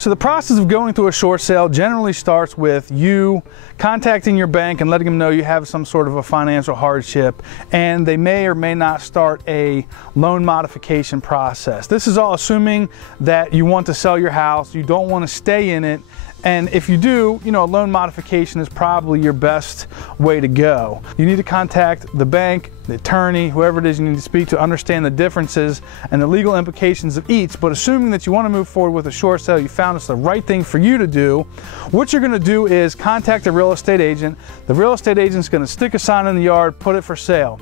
So the process of going through a short sale generally starts with you contacting your bank and letting them know you have some sort of a financial hardship, and they may or may not start a loan modification process. This is all assuming that you want to sell your house, you don't want to stay in it, and if you do, a loan modification is probably your best way to go. You need to contact the bank, the attorney, whoever it is you need to speak to, understand the differences and the legal implications of each. But assuming that you want to move forward with a short sale, you found it's the right thing for you to do, what you're going to do is contact a real estate agent. The real estate agent is going to stick a sign in the yard, put it for sale.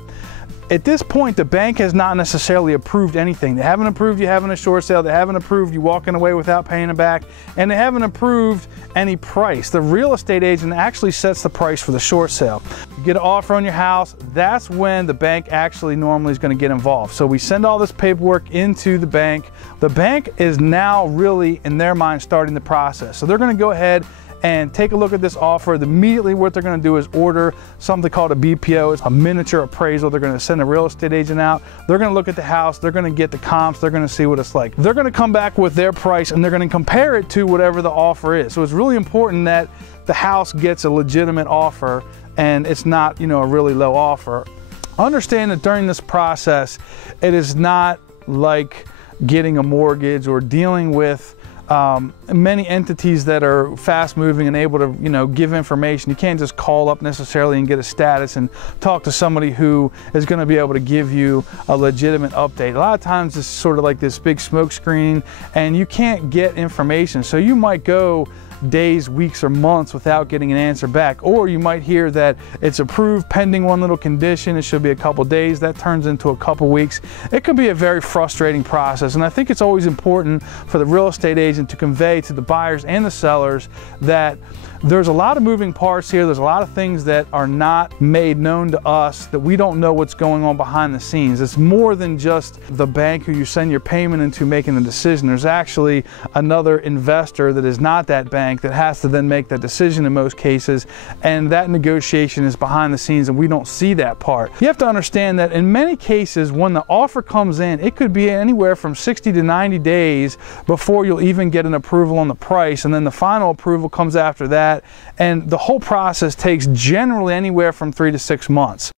At this point, the bank has not necessarily approved anything. They haven't approved you having a short sale, they haven't approved you walking away without paying it back, and they haven't approved any price. The real estate agent actually sets the price for the short sale. You get an offer on your house, that's when the bank actually normally is going to get involved. So we send all this paperwork into the bank. The bank is now really, in their mind, starting the process. So they're going to go ahead and take a look at this offer. Immediately what they're going to do is order something called a BPO. It's a miniature appraisal. They're going to send a real estate agent out. They're going to look at the house. They're going to get the comps. They're going to see what it's like. They're going to come back with their price and they're going to compare it to whatever the offer is. So it's really important that the house gets a legitimate offer and it's not, a really low offer. Understand that during this process, it is not like getting a mortgage or dealing with many entities that are fast moving and able to give information. You can't just call up necessarily and get a status and talk to somebody who is going to be able to give you a legitimate update. A lot of times it's sort of like this big smoke screen and you can't get information. So you might go days, weeks, or months without getting an answer back. Or you might hear that it's approved pending one little condition. It should be a couple days. That turns into a couple weeks. It can be a very frustrating process. And I think it's always important for the real estate agent to convey to the buyers and the sellers that there's a lot of moving parts here. There's a lot of things that are not made known to us, that we don't know what's going on behind the scenes. It's more than just the bank who you send your payment into making the decision. There's actually another investor that is not that bank that has to then make that decision in most cases, and that negotiation is behind the scenes and we don't see that part. You have to understand that in many cases when the offer comes in, it could be anywhere from 60 to 90 days before you'll even get an approval on the price, and then the final approval comes after that, and the whole process takes generally anywhere from 3 to 6 months.